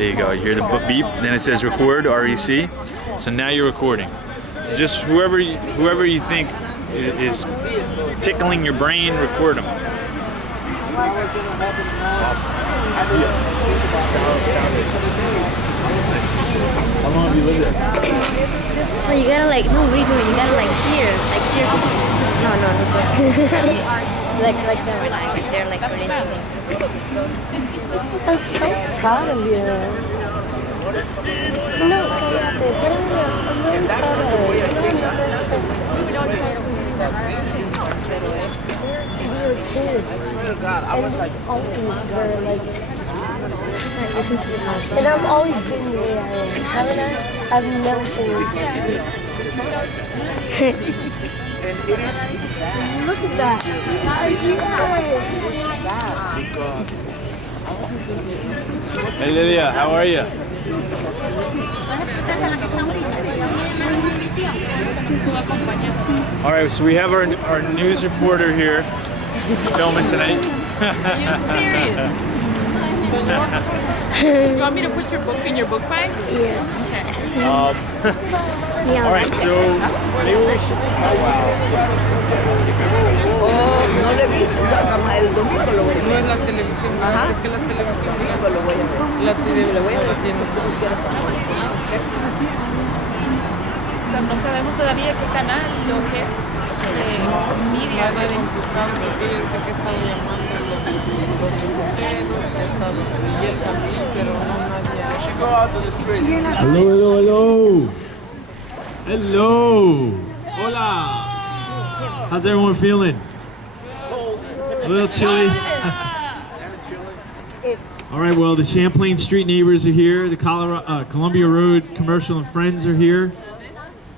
There you go. You hear the beep. Then it says record, REC. So now you're recording. So just whoever you think is tickling your brain, record them. Awesome. How long have you lived there? Well, you gotta like, no, redo it. You gotta like hear. No, like them, like they're like really interesting. I'm so proud of you. No, I'm really proud of you. God, I was like always were like, Listen to the podcast. and I've always been the way I am, haven't I? I've never been. Look at that. Hey Lydia, how are you? All right, so we have our news reporter here filming tonight. Are you serious? You want me to put your book in your book bag? Yeah. All right, so maybe we should. Oh wow. No le vi, el domingo lo voy a ver. No es la televisión, Ajá. porque la televisión Domingo lo voy a ver. la tiene. Le voy a la decir, tiene. no No sabemos todavía qué canal o qué media deben buscar, porque ella dice que están llamando los reporteros, y él también, pero no nadie. Hello, hello, hello. Hello. Hola. How's everyone feeling? A little chilly. All right, well, the Champlain Street neighbors are here. The Columbia Road Commercial and Friends are here.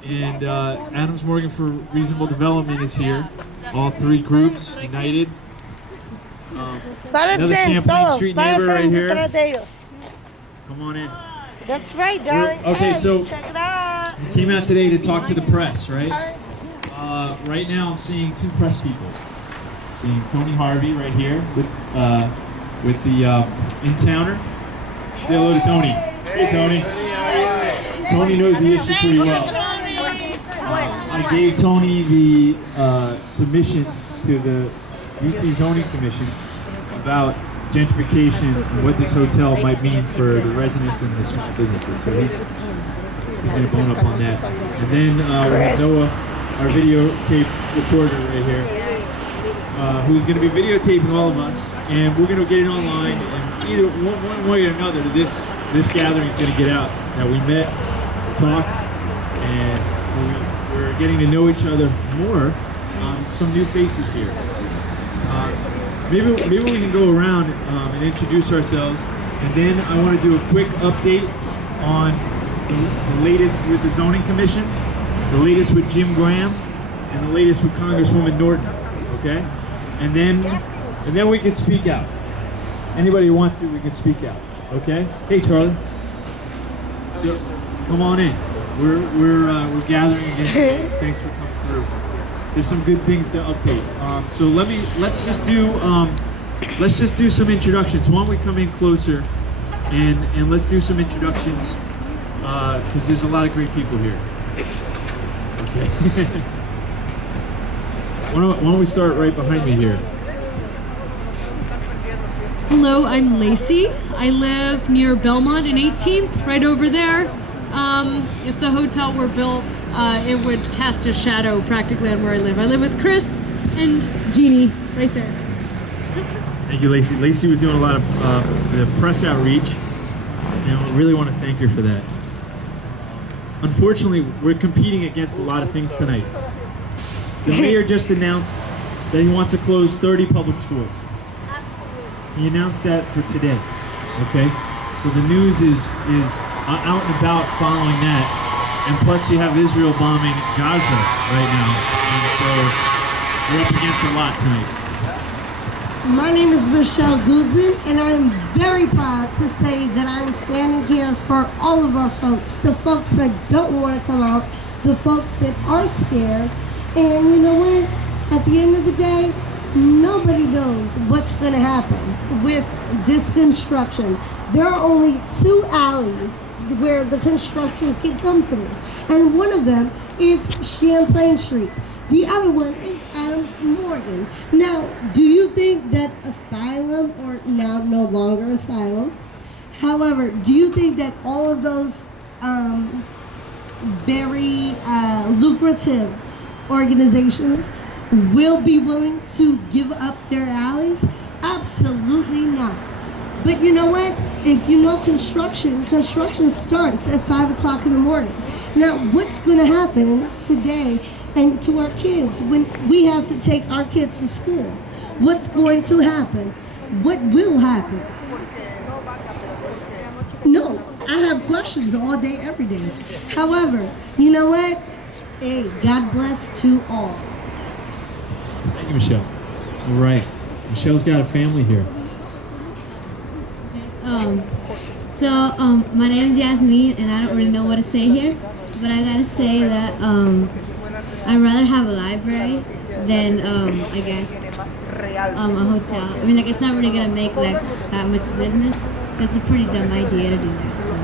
And Adams Morgan for Reasonable Development is here. All three groups united. Another Champlain Street neighbor right here. Come on in. That's right, darling. Okay, Hey, so check it out. we came out today to talk to the press, right? Right now I'm seeing two press people. Seeing Tony Harvey right here with the In-Towner. Say hello to Tony. Hey Tony. Tony knows the issue pretty well. I gave Tony the submission to the DC Zoning Commission about gentrification and what this hotel might mean for the residents and the small businesses. So he's going to bone up on that. And then we have Noah, our videotape recorder right here, who's going to be videotaping all of us, and we're going to get it online. And either one way or another, this gathering is going to get out. That we met, talked, and we're getting to know each other more. Some new faces here. Maybe we can go around and introduce ourselves, and then I want to do a quick update on the latest with the Zoning Commission, the latest with Jim Graham, and the latest with Congresswoman Norton. Okay, and then we can speak out. Anybody who wants to, we can speak out. Okay. Hey, Charlie. So come on in. We're gathering again today. Thanks for coming through. There's some good things to update. So let's just do some introductions. Why don't we come in closer and let's do some introductions because there's a lot of great people here. Okay. Why don't we start right behind me here? Hello, I'm Lacey. I live near Belmont and 18th, right over there. If the hotel were built, it would cast a shadow practically on where I live. I live with Chris and Jeannie right there. Thank you, Lacey. Lacey was doing a lot of the press outreach, and I really want to thank her for that. Unfortunately, we're competing against a lot of things tonight. The mayor just announced that he wants to close 30 public schools. He announced that for today, okay? So the news is out and about following that. And plus you have Israel bombing Gaza right now. And so we're up against a lot tonight. My name is Michelle Guzin, and I'm very proud to say that I'm standing here for all of our folks, the folks that don't want to come out, the folks that are scared. And you know what? At the end of the day, nobody knows what's going to happen with this construction. There are only 2 alleys where the construction can come through. And one of them is Champlain Street. The other one is Adams Morgan. Now, do you think that Asylum, or now no longer Asylum, however, do you think that all of those very lucrative organizations will be willing to give up their alleys? Absolutely not. But you know what? If you know construction starts at 5 o'clock in the morning. Now, what's going to happen today and to our kids when we have to take our kids to school? What's going to happen? What will happen? No, I have questions all day, every day. However, you know what? Hey, God bless to all. Thank you, Michelle. All right. Michelle's got a family here. My name is Yasmin, and I don't really know what to say here, but I gotta say that I'd rather have a library than I guess a hotel. I mean, like, it's not really gonna make like that much business, so it's a pretty dumb idea to do that. So.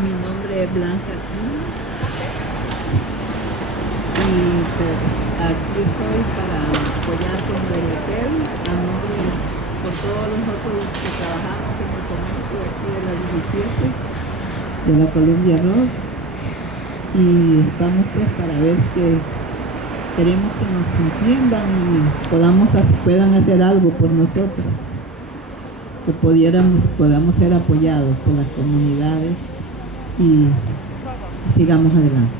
Mi nombre es Blanca y pues, aquí estoy para apoyar con el hotel a nombre por todos los otros que trabajamos en el comercio aquí de la 17 de la Columbia Road, y estamos pues para ver que queremos que nos entiendan y puedan hacer algo por nosotros, que podamos ser apoyados por las comunidades y sigamos adelante.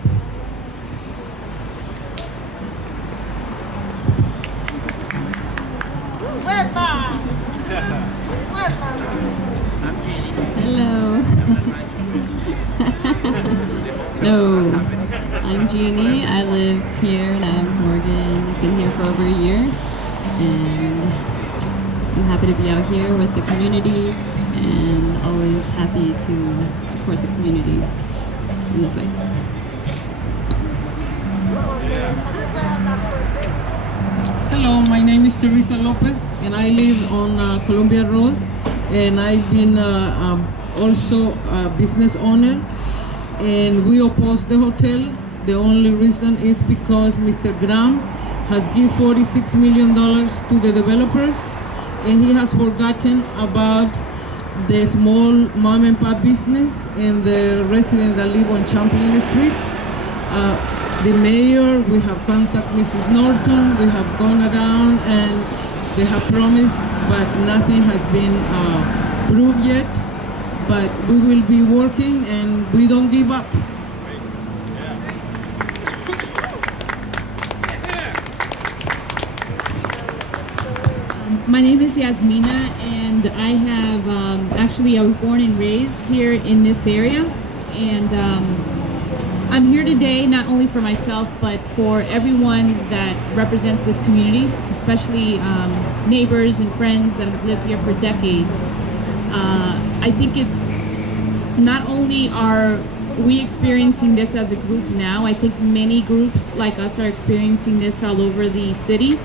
Hello. No, I'm Jeannie. I live here in Adams Morgan. I've been here for over a year, and I'm happy to be out here with the community, and always happy to support the community in this way. Hello, my name is Teresa Lopez, and I live on Columbia Road, and I've been also a business owner, and we oppose the hotel. The only reason is because Mr. Graham has given $46 million to the developers, and he has forgotten about the small mom and pop business and the residents that live on Champlain Street. The mayor, we have contacted Mrs. Norton, we have gone around and they have promised, but nothing has been proved yet. But we will be working and we don't give up. My name is Yasmina, and I have actually I was born and raised here in this area, and I'm here today not only for myself but for everyone that represents this community, especially neighbors and friends that have lived here for decades. I think it's not only are we experiencing this as a group now, I think many groups like us are experiencing this all over the city,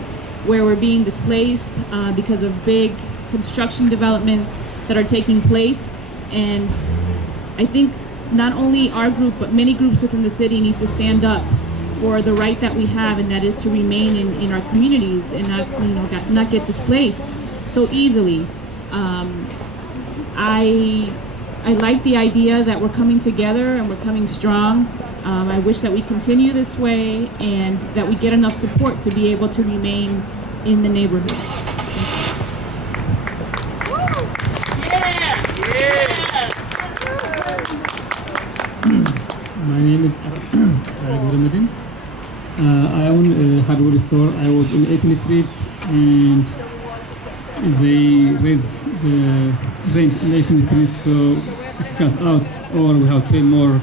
where we're being displaced because of big construction developments that are taking place. And I think not only our group, but many groups within the city need to stand up for the right that we have, and that is to remain in our communities and not get displaced so easily. I like the idea that we're coming together and we're coming strong. I wish that we continue this way and that we get enough support to be able to remain in the neighborhood. My name is Ramadan. I own a hardware store. I was in 18th Street, and they raised the rent in 18th Street, so it cut out, or we have to pay more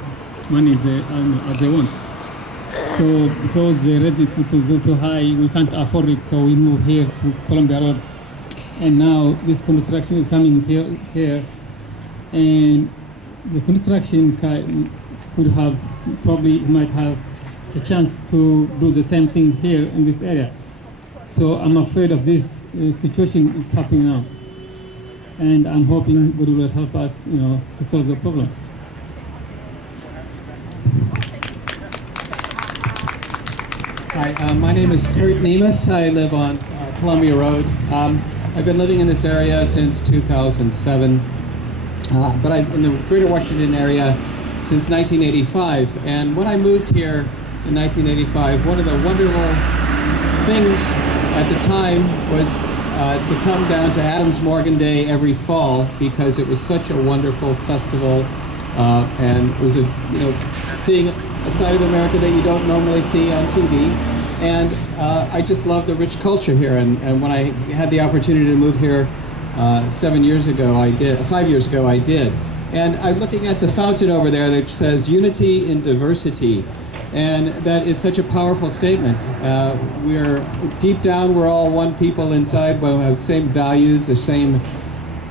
money as they want. So because the rent to go too high, we can't afford it, so we move here to Columbia Road. And now this construction is coming here, and the construction could have, probably might have a chance to do the same thing here in this area. So I'm afraid of this situation is happening now. And I'm hoping God will help us, to solve the problem. Hi, my name is Kurt Nemus. I live on Columbia Road. I've been living in this area since 2007, but I'm in the Greater Washington area since 1985. And when I moved here in 1985, one of the wonderful things at the time was to come down to Adams Morgan Day every fall, because it was such a wonderful festival, and it was seeing a side of America that you don't normally see on TV. And I just love the rich culture here. And when I had the opportunity to move here 5 years ago, I did. And I'm looking at the fountain over there that says unity in diversity. And that is such a powerful statement. We're deep down, we're all one people inside. We have the same values, the same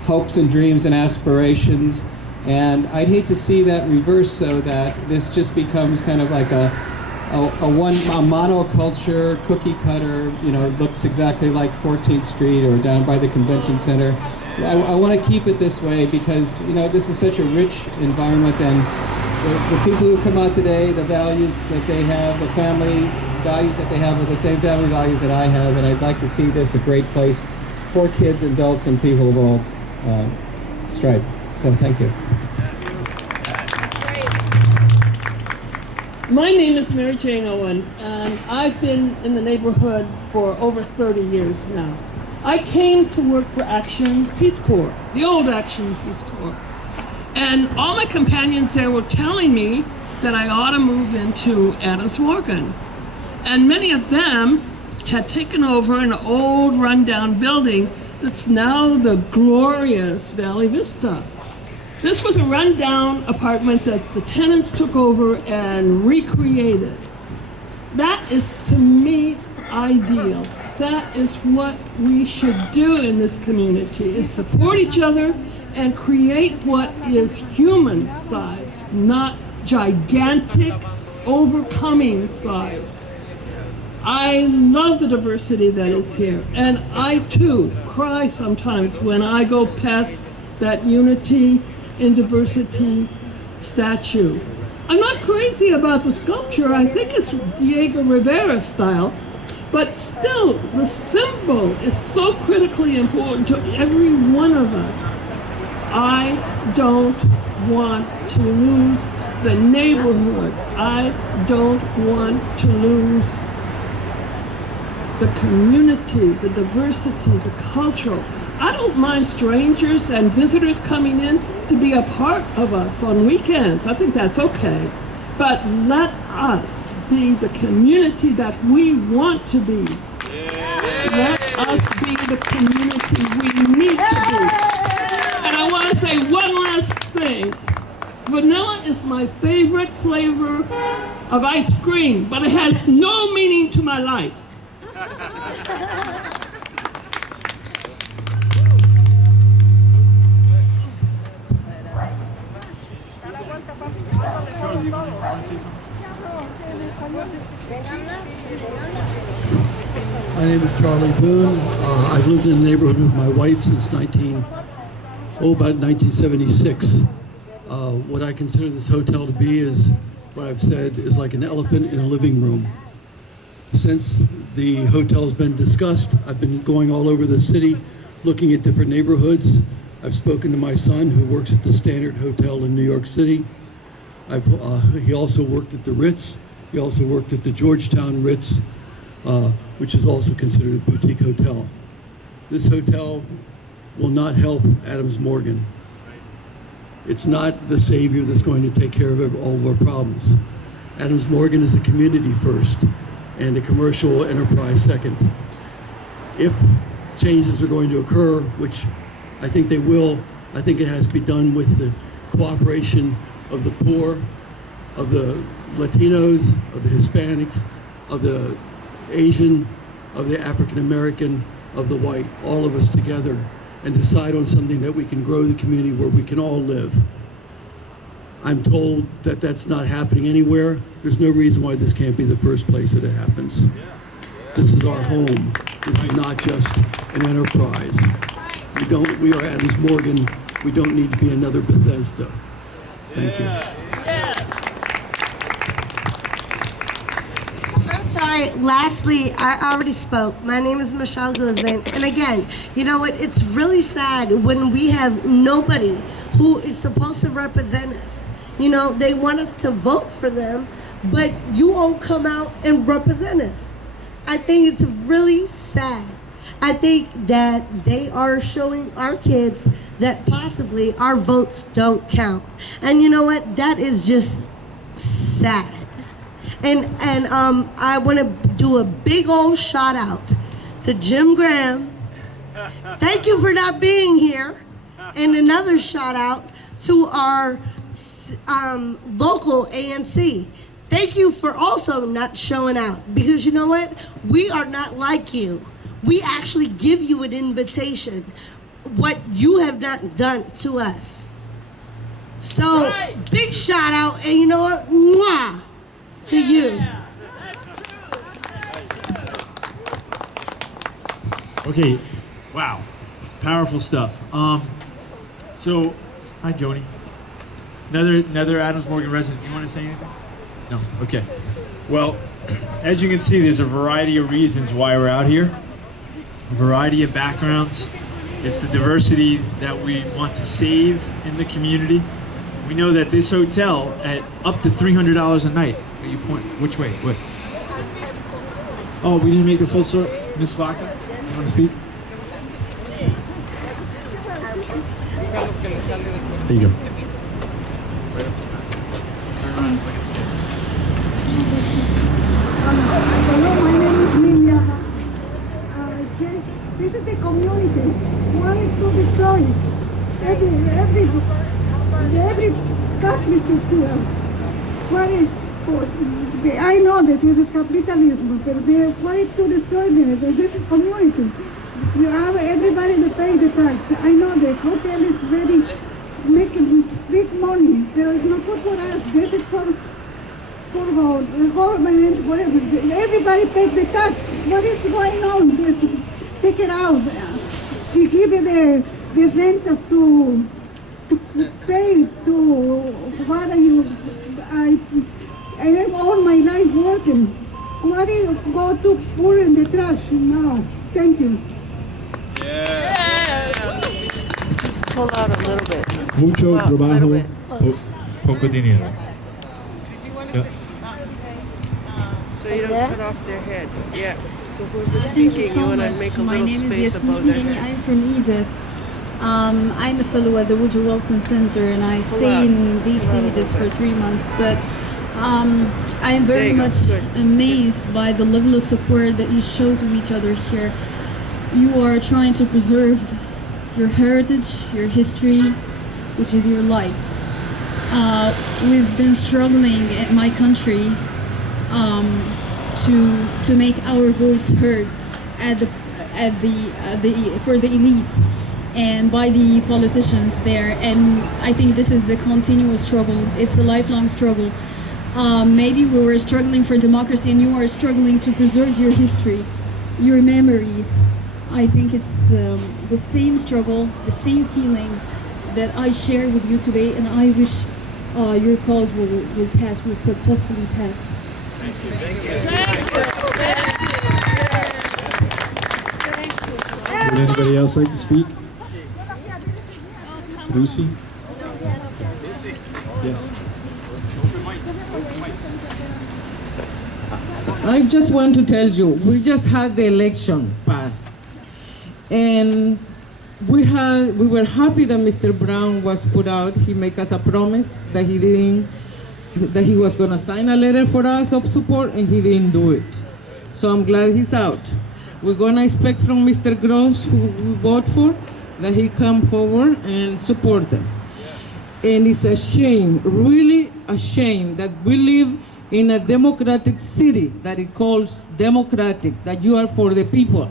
hopes and dreams and aspirations. And I'd hate to see that reverse, so that this just becomes kind of like a monoculture, cookie cutter, looks exactly like 14th Street or down by the convention center. I want to keep it this way, because this is such a rich environment, and the people who come out today, the values that they have, the family values that they have, are the same family values that I have, and I'd like to see this a great place for kids, adults, and people of all stripe. So thank you. My name is Mary Jane Owen, and I've been in the neighborhood for over 30 years now. I came to work for Action Peace Corps, the old Action Peace Corps. And all my companions there were telling me that I ought to move into Adams Morgan. And many of them had taken over an old rundown building that's now the glorious Valley Vista. This was a rundown apartment that the tenants took over and recreated. That is, to me, ideal. That is what we should do in this community, is support each other and create what is human size, not gigantic, overcoming size. I love the diversity that is here, and I too cry sometimes when I go past that unity in diversity statue. I'm not crazy about the sculpture. I think it's Diego Rivera style, but still the symbol is so critically important to every one of us. I don't want to lose the neighborhood. I don't want to lose the community, the diversity, the cultural. I don't mind strangers and visitors coming in to be a part of us on weekends. I think that's okay. But let us be the community that we want to be. Let us be the community we need to be. And I want to say one last thing. Vanilla is my favorite flavor of ice cream, but it has no meaning to my life. My name is Charlie Boone. I've lived in the neighborhood with my wife since about 1976. What I consider this hotel to be is what I've said is like an elephant in a living room. Since the hotel has been discussed, I've been going all over the city looking at different neighborhoods. I've spoken to my son, who works at the Standard Hotel in New York City. He also worked at the Ritz. He also worked at the Georgetown Ritz, which is also considered a boutique hotel. This hotel will not help Adams Morgan. It's not the savior that's going to take care of all of our problems. Adams Morgan is a community first and a commercial enterprise second. If changes are going to occur, which I think they will, I think it has to be done with the cooperation of the poor, of the Latinos, of the Hispanics, of the Asian, of the African American, of the white, all of us together, and decide on something that we can grow the community where we can all live. I'm told that that's not happening anywhere. There's no reason why this can't be the first place that it happens. This is our home. This is not just an enterprise. We are Adams Morgan. We don't need to be another Bethesda. Thank you. I'm sorry, lastly, I already spoke. My name is Michelle Guzman. And again, you know what? It's really sad when we have nobody who is supposed to represent us. You know, they want us to vote for them, but you won't come out and represent us. I think it's really sad. I think that they are showing our kids that possibly our votes don't count. And you know what? That is just sad. And I want to do a big old shout out to Jim Graham. Thank you for not being here. And another shout out to our local ANC. Thank you for also not showing out, because you know what? We are not like you. We actually give you an invitation, what you have not done to us. So, big shout out, and you know what? Mwah, to you. Okay, wow, it's powerful stuff. So, hi Joni. Another Adams Morgan resident. You want to say anything? No. Okay. Well, as you can see, there's a variety of reasons why we're out here. A variety of backgrounds. It's the diversity that we want to save in the community. We know that this hotel at up to $300 a night. You point which way? What? Oh, we didn't make the full circle. Miss Vaca, you want to speak? There you go. Hello, my name is Lilia. This is the community wanted to destroy every country is here. I know that this is capitalism, but they wanted to destroy me. This is community. You have everybody that pay the tax. I know the hotel is very making big money, but it's not good for us. This is for the government, whatever. Everybody pay the tax. What is going on? This, take it out. She give the renters to pay to what are you? I have all my life working. Why do you go to put in the trash now? Thank you. Yeah. Just pull out a little bit. Mucho trabajo, poco dinero. So you don't cut off their head. Yeah. So whoever's speaking, Thank you so want to much. make a My little name is space above their Yasmin head. I'm from Egypt. I'm a fellow at the Woodrow Wilson Center, and I stay in DC just for 3 months. But I am very much amazed by the level of support that you show to each other here. You are trying to preserve your heritage, your history, which is your lives. We've been struggling in my country to make our voice heard for the elites and by the politicians there, and I think this is a continuous struggle. It's a lifelong struggle. Maybe we were struggling for democracy and you are struggling to preserve your history, your memories. I think it's the same struggle, the same feelings that I share with you today, and I wish your cause will pass, will successfully pass. Thank you. Thank you. Would anybody else like to speak? Lucy? Yes. I just want to tell you, we just had the election pass, and we were happy that Mr. Brown was put out. He made us a promise that he was going to sign a letter for us of support, and he didn't do it. So I'm glad he's out. We're going to expect from Mr. Gross, who we vote for, that he come forward and support us. And it's a shame, really a shame, that we live in a democratic city that it calls democratic, that you are for the people.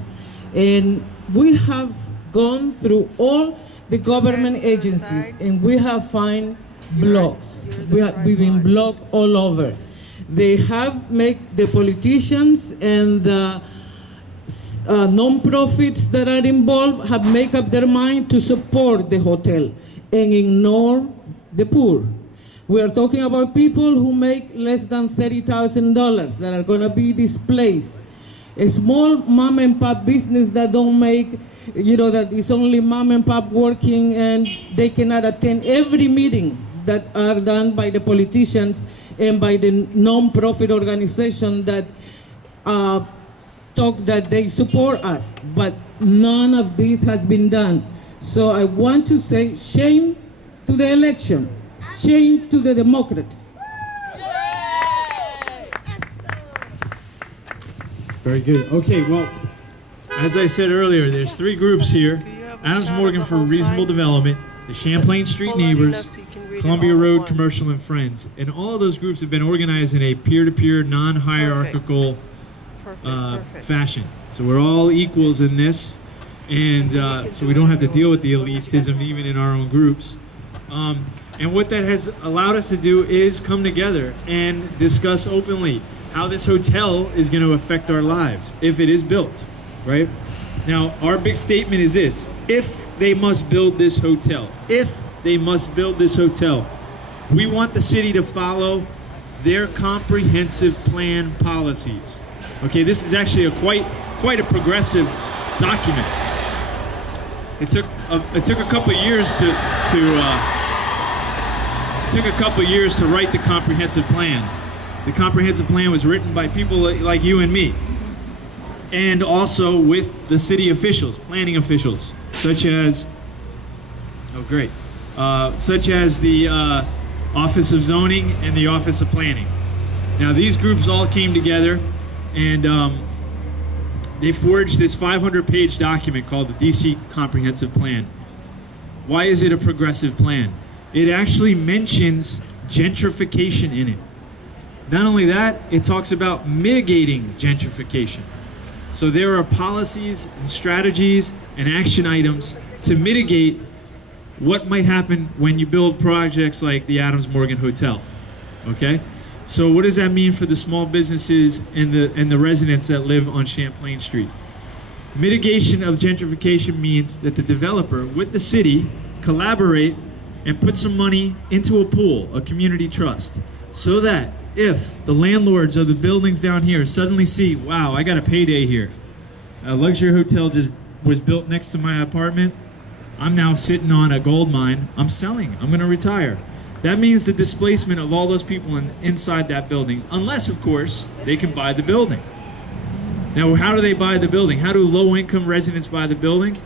And we have gone through all the government agencies, and we have found blocks. We've been blocked all over. They have made the politicians and the non-profits that are involved have made up their mind to support the hotel and ignore the poor. We are talking about people who make less than $30,000 that are going to be displaced. A small mom and pop business that don't make, that is only mom and pop working and they cannot attend every meeting that are done by the politicians and by the non-profit organization that talk that they support us, but none of this has been done. So I want to say shame to the election, shame to the Democrats. Very good. Okay, well, as I said earlier, there's three groups here. Adams Morgan for Reasonable Development, the Champlain Street Neighbors, Columbia Road Commercial and Friends. And all of those groups have been organized in a peer-to-peer, non-hierarchical fashion. So we're all equals in this, and so we don't have to deal with the elitism even in our own groups. And what that has allowed us to do is come together and discuss openly how this hotel is going to affect our lives if it is built, right? Now, our big statement is this: if they must build this hotel, we want the city to follow their comprehensive plan policies. Okay, this is actually quite a progressive document. It took a couple of years to write the comprehensive plan. The comprehensive plan was written by people like you and me, and also with the city officials, planning officials, such as the Office of Zoning and the Office of Planning. Now, these groups all came together and they forged this 500-page document called the DC Comprehensive Plan. Why is it a progressive plan? It actually mentions gentrification in it. Not only that, it talks about mitigating gentrification. So there are policies and strategies and action items to mitigate what might happen when you build projects like the Adams Morgan Hotel. Okay? So what does that mean for the small businesses and the residents that live on Champlain Street? Mitigation of gentrification means that the developer with the city collaborate and put some money into a pool, a community trust, so that if the landlords of the buildings down here suddenly see, wow, I got a payday here. A luxury hotel just was built next to my apartment. I'm now sitting on a gold mine. I'm selling. I'm going to retire. That means the displacement of all those people inside that building, unless, of course, they can buy the building. Now, how do they buy the building? How do low-income residents buy the building?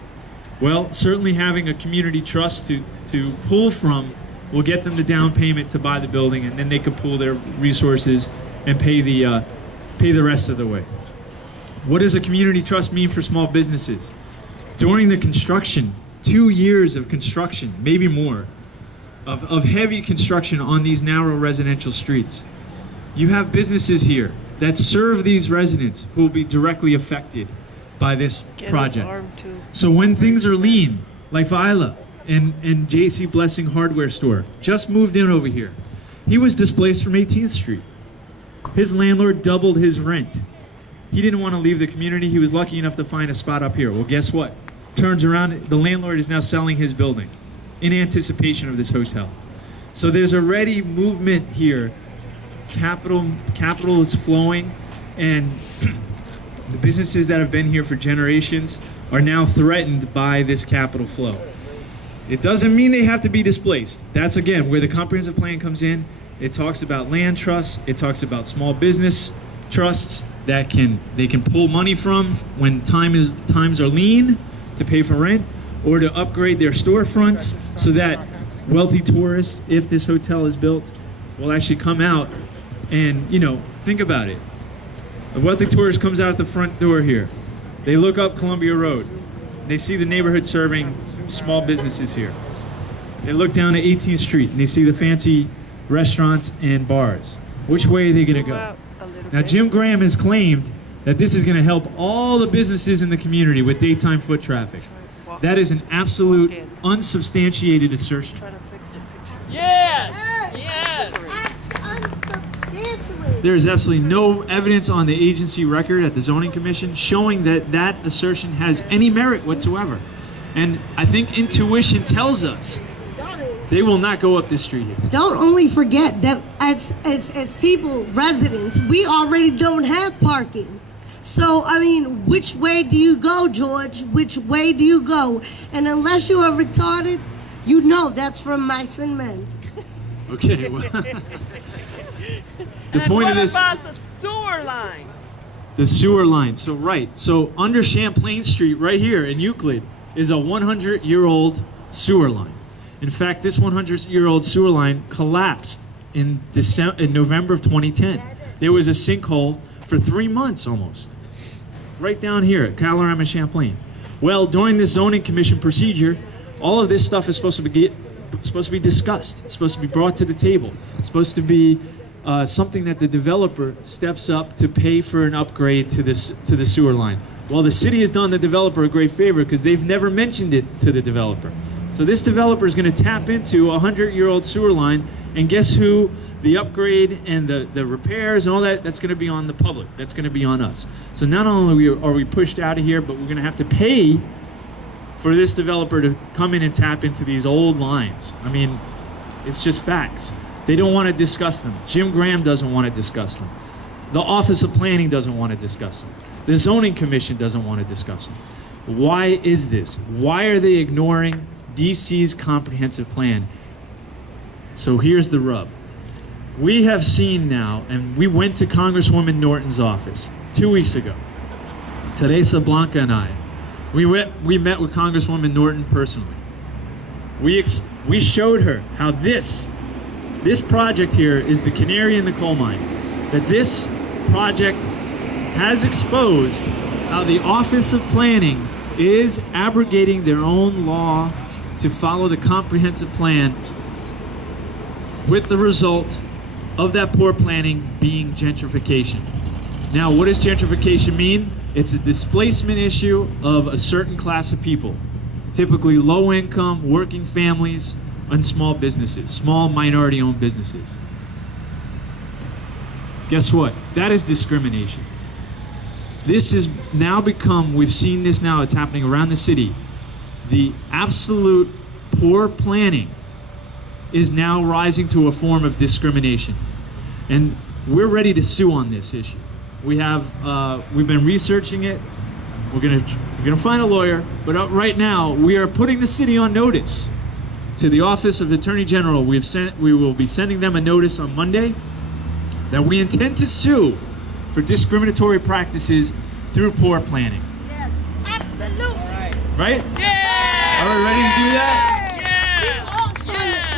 Well, certainly having a community trust to pull from will get them the down payment to buy the building, and then they can pool their resources and pay the rest of the way. What does a community trust mean for small businesses? During the construction, 2 years of construction, maybe more, of heavy construction on these narrow residential streets, you have businesses here that serve these residents who will be directly affected by this project. So when things are lean, like Vila and J.C. Blessing Hardware Store just moved in over here. He was displaced from 18th Street. His landlord doubled his rent. He didn't want to leave the community. He was lucky enough to find a spot up here. Well, guess what? Turns around, the landlord is now selling his building in anticipation of this hotel. So there's already movement here. Capital is flowing, and the businesses that have been here for generations are now threatened by this capital flow. It doesn't mean they have to be displaced. That's, again, where the comprehensive plan comes in. It talks about land trusts. It talks about small business trusts that they can pull money from when times are lean to pay for rent, or to upgrade their storefronts so that wealthy tourists, if this hotel is built, will actually come out and, think about it. A wealthy tourist comes out at the front door here. They look up Columbia Road. They see the neighborhood serving small businesses here. They look down at 18th Street and they see the fancy restaurants and bars. Which way are they going to go? Now, Jim Graham has claimed that this is going to help all the businesses in the community with daytime foot traffic. That is an absolute unsubstantiated assertion. Yes! There is absolutely no evidence on the agency record at the Zoning Commission showing that that assertion has any merit whatsoever. And I think intuition tells us they will not go up this street here. Don't only forget that as people, residents, we already don't have parking. So, I mean, which way do you go, George? Which way do you go? And unless you are retarded, you know that's from mice and men. Okay, well, the And point what of this, about the sewer line? the sewer line. So right, so under Champlain Street, right here in Euclid, is a 100-year-old sewer line. In fact, this 100-year-old sewer line collapsed in November of 2010. There was a sinkhole for 3 months almost, right down here at Calorama Champlain. Well, during this zoning commission procedure, all of this stuff is supposed to be discussed. It's supposed to be brought to the table. It's supposed to be something that the developer steps up to pay for an upgrade to the sewer line. Well, the city has done the developer a great favor because they've never mentioned it to the developer. So this developer is going to tap into a 100-year-old sewer line, and guess who? The upgrade and the repairs and all that, that's going to be on the public. That's going to be on us. So not only are we pushed out of here, but we're going to have to pay for this developer to come in and tap into these old lines. I mean, it's just facts. They don't want to discuss them. Jim Graham doesn't want to discuss them. The Office of Planning doesn't want to discuss them. The Zoning Commission doesn't want to discuss them. Why is this? Why are they ignoring DC's comprehensive plan? So here's the rub. We have seen now, and we went to Congresswoman Norton's office 2 weeks ago. Teresa Blanca and I. We met with Congresswoman Norton personally. We showed her how this project here is the canary in the coal mine. That this project has exposed how the Office of Planning is abrogating their own law to follow the comprehensive plan, with the result of that poor planning being gentrification. Now, what does gentrification mean? It's a displacement issue of a certain class of people, typically low income, working families, and small businesses, small minority owned businesses. Guess what? That is discrimination. This has now become, we've seen this now, it's happening around the city. The absolute poor planning is now rising to a form of discrimination. And we're ready to sue on this issue. We've been researching it. We're gonna find a lawyer, but right now we are putting the city on notice to the Office of Attorney General. We will be sending them a notice on Monday that we intend to sue for discriminatory practices through poor planning. Yes, absolutely. Right? Yeah! Are we ready to do that?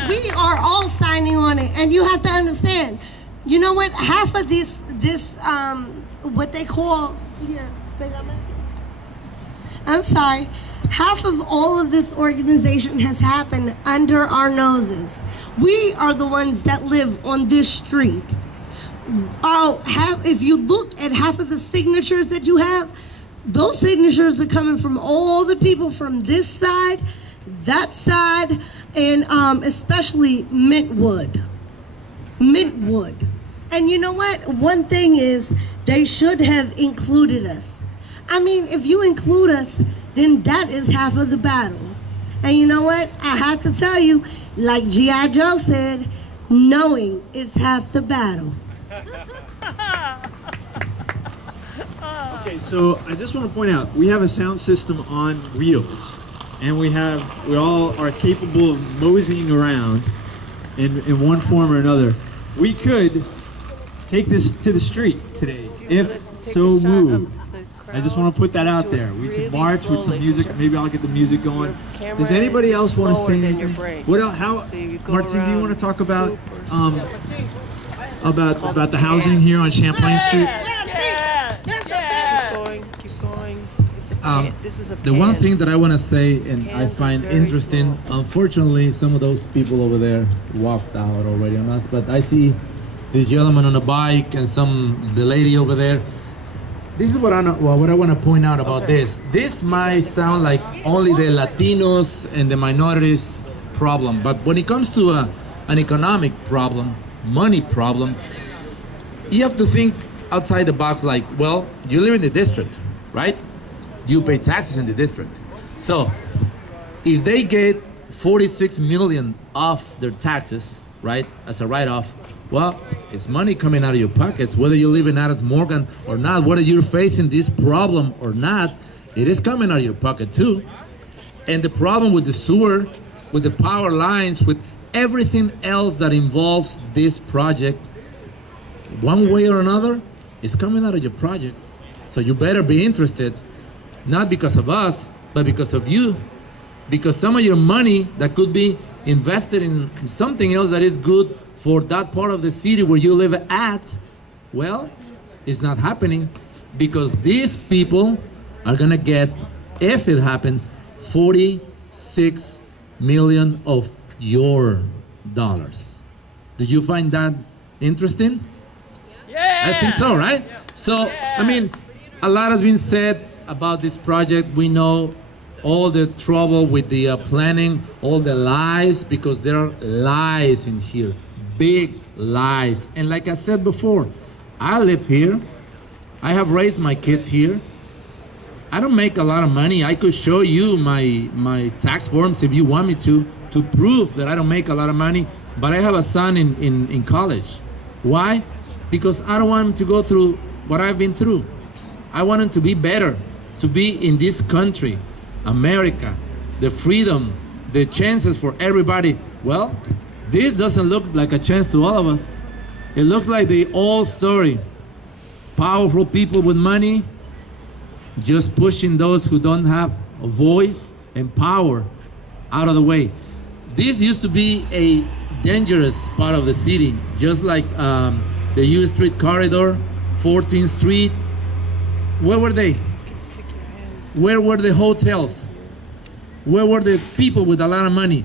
We are all signing on it, and you have to understand. You know what? Half of this what they call here. I'm sorry. Half of all of this organization has happened under our noses. We are the ones that live on this street. If you look at half of the signatures that you have, those signatures are coming from all the people from this side, that side, and especially Mintwood. And you know what? One thing is, they should have included us. I mean, if you include us, then that is half of the battle. And you know what? I have to tell you, like G.I. Joe said, knowing is half the battle. Okay, so I just want to point out, we have a sound system on wheels, and we all are capable of moseying around in one form or another. We could take this to the street today, if so moved. I just want to put that out there. We can march with some music. Maybe I'll get the music going. Does anybody else want to say anything? What else? Martin, do you want to talk about the housing here on Champlain Street? Keep going. The one thing that I want to say, and I find interesting, unfortunately, some of those people over there walked out already on us, but I see this gentleman on a bike and the lady over there. This is what I want to point out about this. This might sound like only the Latinos and the minorities problem, but when it comes to an economic problem, money problem, you have to think outside the box like, well, you live in the district, right? You pay taxes in the district. So if they get 46 million off their taxes, right, as a write-off, well, it's money coming out of your pockets, whether you live in Adams Morgan or not, whether you're facing this problem or not, it is coming out of your pocket too. And the problem with the sewer, with the power lines, with everything else that involves this project, one way or another, is coming out of your project. So you better be interested, not because of us, but because of you. Because some of your money that could be invested in something else that is good for that part of the city where you live at, well, it's not happening because these people are gonna get, if it happens, 46 million of your dollars. Did you find that interesting? Yeah! I think so, right? So, I mean, a lot has been said about this project. We know all the trouble with the planning, all the lies, because there are lies in here, big lies. And like I said before, I live here. I have raised my kids here. I don't make a lot of money. I could show you my tax forms if you want me to prove that I don't make a lot of money, but I have a son in college. Why? Because I don't want him to go through what I've been through. I want him to be better, to be in this country, America, the freedom, the chances for everybody. Well, this doesn't look like a chance to all of us. It looks like the old story. Powerful people with money just pushing those who don't have a voice and power out of the way. This used to be a dangerous part of the city, just like the U Street corridor, 14th Street. Where were they? Where were the hotels? Where were the people with a lot of money?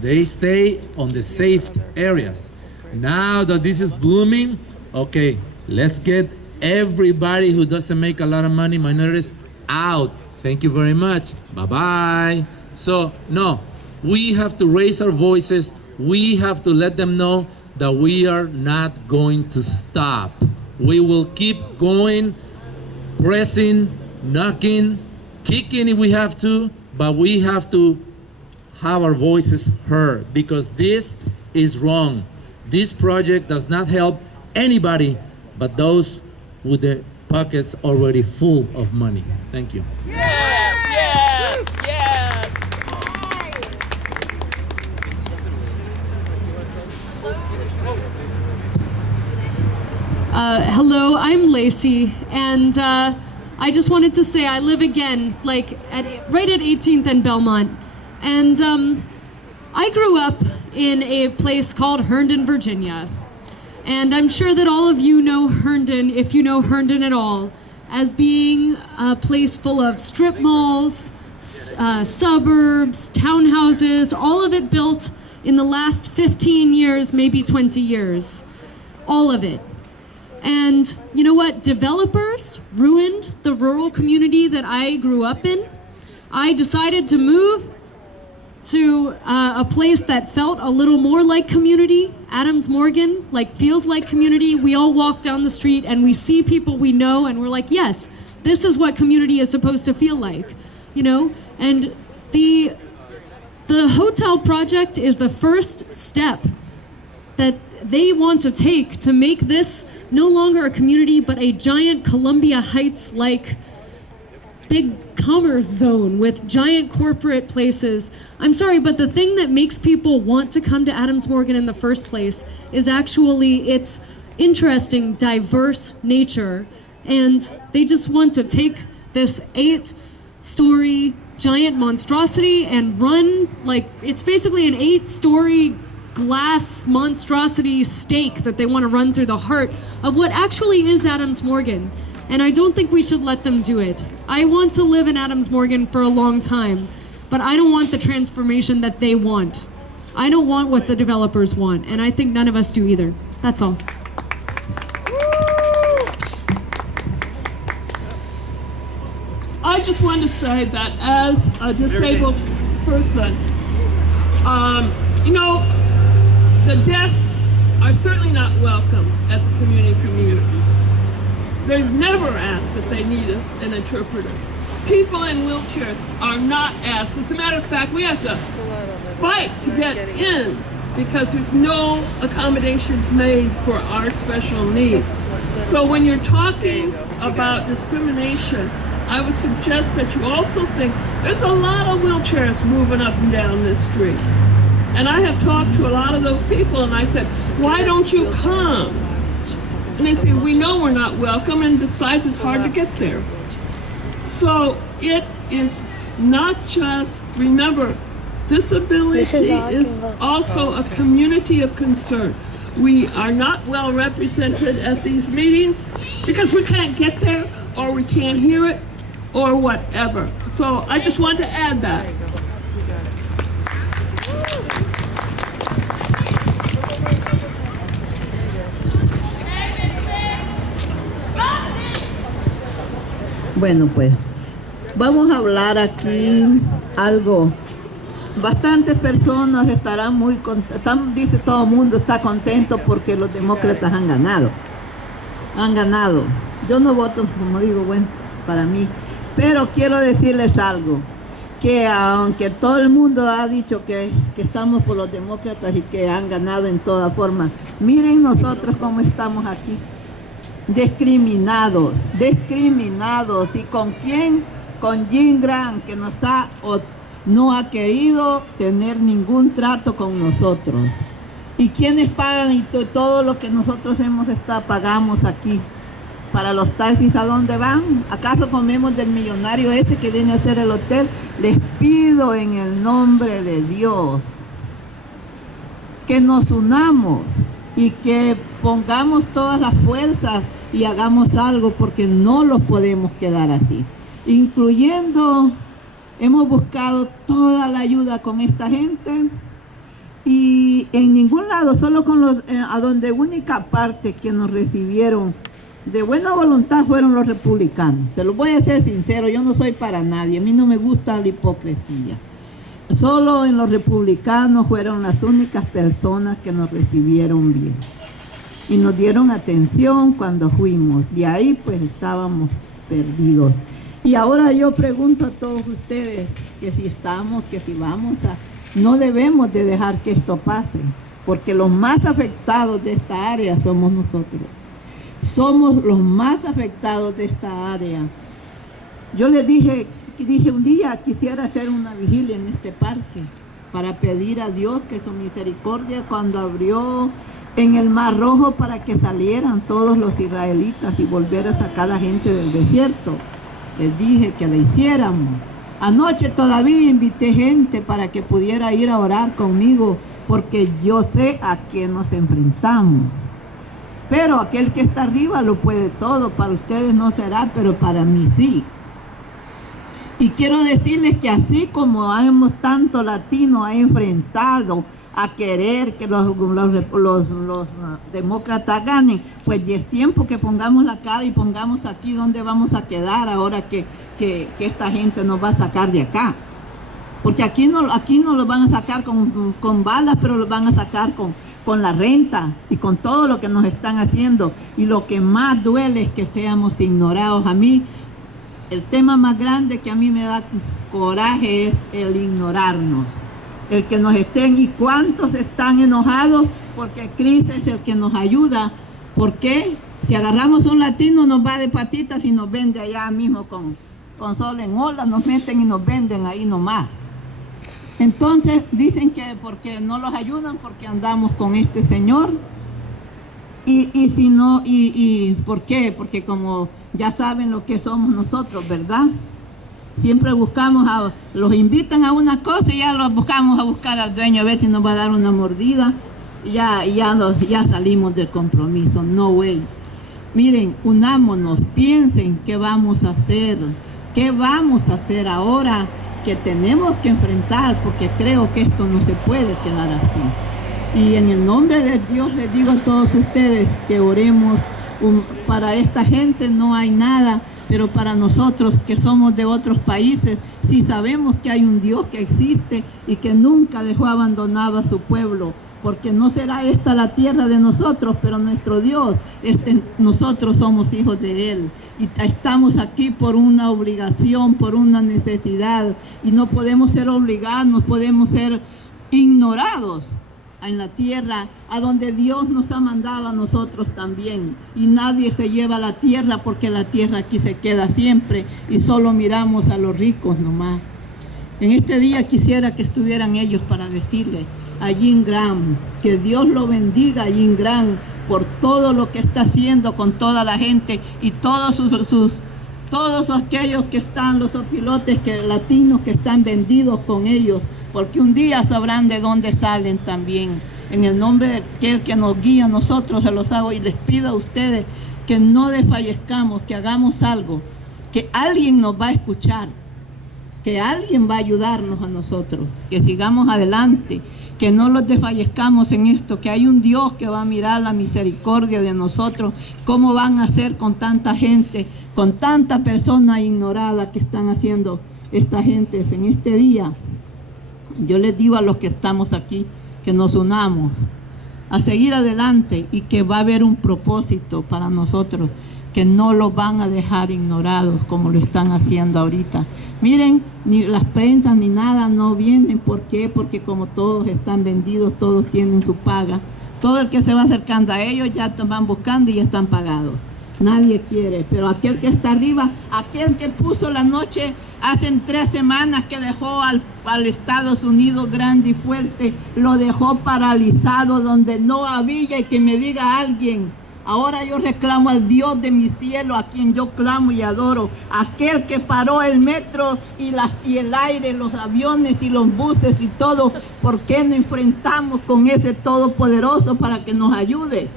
They stay on the safe areas. Now that this is blooming, okay, let's get everybody who doesn't make a lot of money, minorities, out. Thank you very much. Bye-bye. So, no, we have to raise our voices. We have to let them know that we are not going to stop. We will keep going, pressing, knocking, kicking if we have to, but we have to have our voices heard because this is wrong. This project does not help anybody but those with the pockets already full of money. Thank you. Yes, yes, yes. Hello, I'm Lacey, and I just wanted to say I live again, like right at 18th and Belmont, and I grew up in a place called Herndon, Virginia, and I'm sure that all of you know Herndon, if you know Herndon at all, as being a place full of strip malls, suburbs, townhouses, all of it built in the last 15 years, maybe 20 years, all of it. And you know what? Developers ruined the rural community that I grew up in. I decided to move to a place that felt a little more like community. Adams Morgan, like, feels like community. We all walk down the street and we see people we know and we're like, yes, this is what community is supposed to feel like, you know? And the hotel project is the first step that they want to take to make this no longer a community, but a giant Columbia Heights-like big commerce zone with giant corporate places. I'm sorry, but the thing that makes people want to come to Adams Morgan in the first place is actually its interesting, diverse nature. And they just want to take this 8-story giant monstrosity and run, like, it's basically an 8-story glass monstrosity stake that they want to run through the heart of what actually is Adams Morgan. And I don't think we should let them do it. I want to live in Adams Morgan for a long time, but I don't want the transformation that they want. I don't want what the developers want, and I think none of us do either. That's all. I just want to say that as a disabled person, you know, the deaf are certainly not welcome at the community meetings. They're never asked if they need an interpreter. People in wheelchairs are not asked. As a matter of fact, we have to fight to get in because there's no accommodations made for our special needs. So when you're talking about discrimination, I would suggest that you also think there's a lot of wheelchairs moving up and down this street. And I have talked to a lot of those people and I said, why don't you come? And they say, we know we're not welcome, and besides it's hard to get there. So it is not just, remember, disability is also a community of concern. We are not well represented at these meetings because we can't get there or we can't hear it or whatever. So I just want to add that. Bueno, pues vamos a hablar aquí algo. Bastantes personas estarán muy contentas, dice todo el mundo está contento porque los demócratas han ganado. Han ganado. Yo no voto, como digo, bueno, para mí. Pero quiero decirles algo, que aunque todo el mundo ha dicho que estamos por los demócratas y que han ganado en toda forma, miren nosotros cómo estamos aquí. Discriminados. ¿Y con quién? Con Jim Grant, que no ha querido tener ningún trato con nosotros. ¿Y quiénes pagan y todo lo que nosotros pagamos aquí? Para los taxis, ¿a dónde van? ¿Acaso comemos del millonario ese que viene a hacer el hotel? Les pido en el nombre de Dios que nos unamos y que pongamos todas las fuerzas y hagamos algo, porque no los podemos quedar así. Incluyendo, hemos buscado toda la ayuda con esta gente y en ningún lado, solo con a donde única parte que nos recibieron de buena voluntad fueron los republicanos. Se los voy a ser sincero, yo no soy para nadie, a mí no me gusta la hipocresía. Solo en los republicanos fueron las únicas personas que nos recibieron bien y nos dieron atención cuando fuimos. De ahí pues estábamos perdidos. Y ahora yo pregunto a todos ustedes que si estamos, que si vamos a... No debemos de dejar que esto pase, porque los más afectados de esta área somos nosotros. Somos los más afectados de esta área. Yo les dije un día quisiera hacer una vigilia en este parque para pedir a Dios que su misericordia, cuando abrió en el Mar Rojo para que salieran todos los israelitas y volver a sacar a la gente del desierto, les dije que la hiciéramos. Anoche todavía invité gente para que pudiera ir a orar conmigo, porque yo sé a qué nos enfrentamos. Pero aquel que está arriba lo puede todo. Para ustedes no será, pero para mí sí. Y quiero decirles que así como hemos tanto latino ha enfrentado a querer que los demócratas ganen, pues ya es tiempo que pongamos la cara y pongamos aquí dónde vamos a quedar ahora que esta gente nos va a sacar de acá. Porque aquí no los van a sacar con balas, pero los van a sacar con la renta y con todo lo que nos están haciendo. Y lo que más duele es que seamos ignorados. A mí, el tema más grande que a mí me da coraje es el ignorarnos. El que nos estén, y cuántos están enojados porque Cristo es el que nos ayuda. ¿Por qué? Si agarramos un latino nos va de patitas y nos vende allá mismo con sol en ola, nos meten y nos venden ahí nomás. Entonces dicen que porque no los ayudan, porque andamos con este señor. Y si no, ¿por qué? Porque como ya saben lo que somos nosotros, ¿verdad? Siempre buscamos, los invitan a una cosa y ya los buscamos a buscar al dueño a ver si nos va a dar una mordida. Y ya salimos del compromiso. No way. Miren, unámonos, piensen qué vamos a hacer. ¿Qué vamos a hacer ahora que tenemos que enfrentar? Porque creo que esto no se puede quedar así. Y en el nombre de Dios les digo a todos ustedes que oremos. Para esta gente no hay nada, pero para nosotros que somos de otros países, sí sabemos que hay un Dios que existe y que nunca dejó abandonado a su pueblo. porque no será esta la tierra de nosotros, pero nuestro Dios, nosotros somos hijos de Él. Y estamos aquí por una obligación, por una necesidad, y no podemos ser obligados, no podemos ser ignorados en la tierra a donde Dios nos ha mandado a nosotros también. Y nadie se lleva la tierra, porque la tierra aquí se queda siempre y solo miramos a los ricos nomás. En este día quisiera que estuvieran ellos para decirles a Jim Graham, que Dios lo bendiga a Jim Graham por todo lo que está haciendo con toda la gente y todos aquellos que están, los opilotes latinos que están vendidos con ellos, porque un día sabrán de dónde salen también. En el nombre de aquel que nos guía, nosotros se los hago y les pido a ustedes que no desfallezcamos, que hagamos algo, que alguien nos va a escuchar, que alguien va a ayudarnos a nosotros, que sigamos adelante, que no los desfallezcamos en esto, que hay un Dios que va a mirar la misericordia de nosotros, cómo van a hacer con tanta gente, con tanta persona ignorada que están haciendo esta gente en este día. Yo les digo a los que estamos aquí, que nos unamos a seguir adelante y que va a haber un propósito para nosotros, que no los van a dejar ignorados como lo están haciendo ahorita. Miren, ni las prensas ni nada no vienen. ¿Por qué? Porque como todos están vendidos, todos tienen su paga. Todo el que se va acercando a ellos ya van buscando y ya están pagados. Nadie quiere, pero aquel que está arriba, aquel que puso la noche hace 3 semanas, que dejó al Estados Unidos grande y fuerte, lo dejó paralizado donde no había, y que me diga alguien, ahora yo reclamo al Dios de mi cielo, a quien yo clamo y adoro, aquel que paró el metro y el aire, los aviones y los buses y todo. ¿Por qué no enfrentamos con ese todopoderoso para que nos ayude?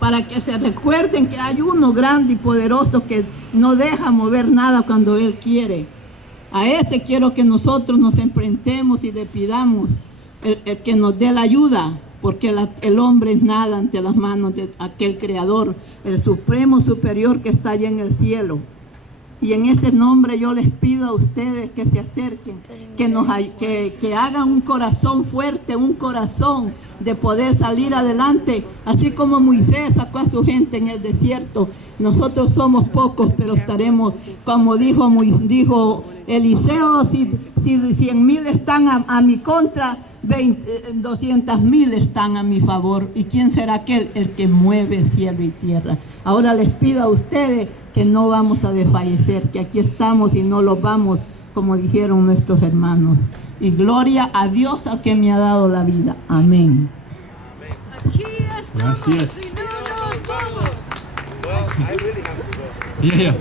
Para que se recuerden que hay uno grande y poderoso que no deja mover nada cuando Él quiere. A ese quiero que nosotros nos enfrentemos y le pidamos el que nos dé la ayuda, porque el hombre es nada ante las manos de aquel Creador, el Supremo Superior que está allá en el cielo. Y en ese nombre yo les pido a ustedes que se acerquen, que hagan un corazón fuerte, un corazón de poder salir adelante, así como Moisés sacó a su gente en el desierto. Nosotros somos pocos, pero estaremos, como dijo Eliseo, si 100,000 están a mi contra, 200,000 están a mi favor. ¿Y quién será aquel? El que mueve cielo y tierra. Ahora les pido a ustedes que no vamos a desfallecer, que aquí estamos y no los vamos, como dijeron nuestros hermanos. Y gloria a Dios, al que me ha dado la vida. Amén. Gracias. Yeah.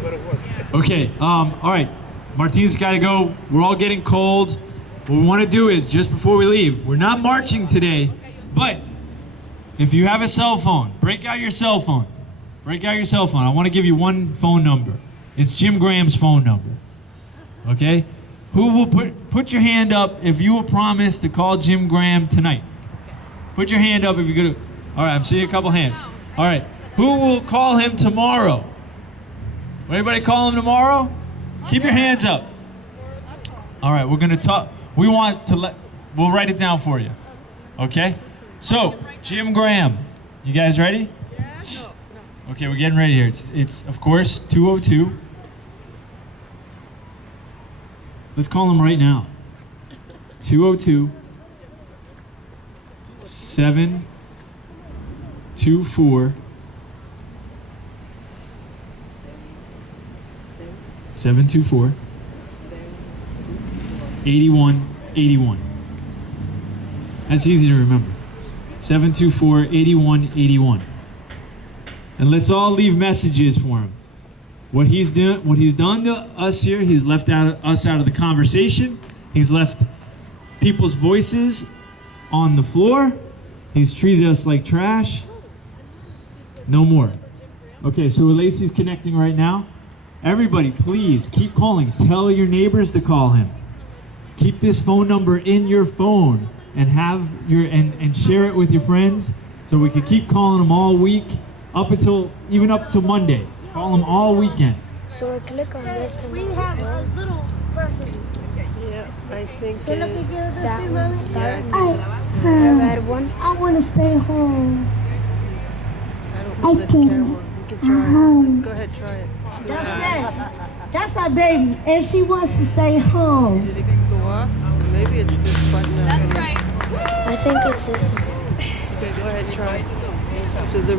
Okay. All right. Martine's got to go. We're all getting cold. What we want to do is, just before we leave, we're not marching today, but if you have a cell phone, break out your cell phone. Break out your cell phone. I want to give you one phone number. It's Jim Graham's phone number. Okay? Who will put your hand up if you will promise to call Jim Graham tonight? Put your hand up if you're going to. All right, I'm seeing a couple hands. All right. Who will call him tomorrow? Anybody call him tomorrow? Keep your hands up. All right, we're going to talk. We want to we'll write it down for you. Okay? So, Jim Graham. You guys ready? Okay, we're getting ready here. It's of course 202. Let's call him right now. 202 724 8181. That's easy to remember. 724 8181. And let's all leave messages for him. What he's done to us here, he's left us out of the conversation. He's left people's voices on the floor. He's treated us like trash. No more. Okay, so Lacey's connecting right now. Everybody, please keep calling. Tell your neighbors to call him. Keep this phone number in your phone and and share it with your friends, so we can keep calling him all week, even up to Monday. Call him all weekend. So I click on this and we have a little person. Yeah. I think That one. start. Red one. I want to stay home. I don't know this camera. You can try it. Let's go ahead, try it. That's it. That's our baby, and she wants to stay home. Did it go off? Maybe it's this button. That's right. I think it's this one. Okay, go ahead, try it. So the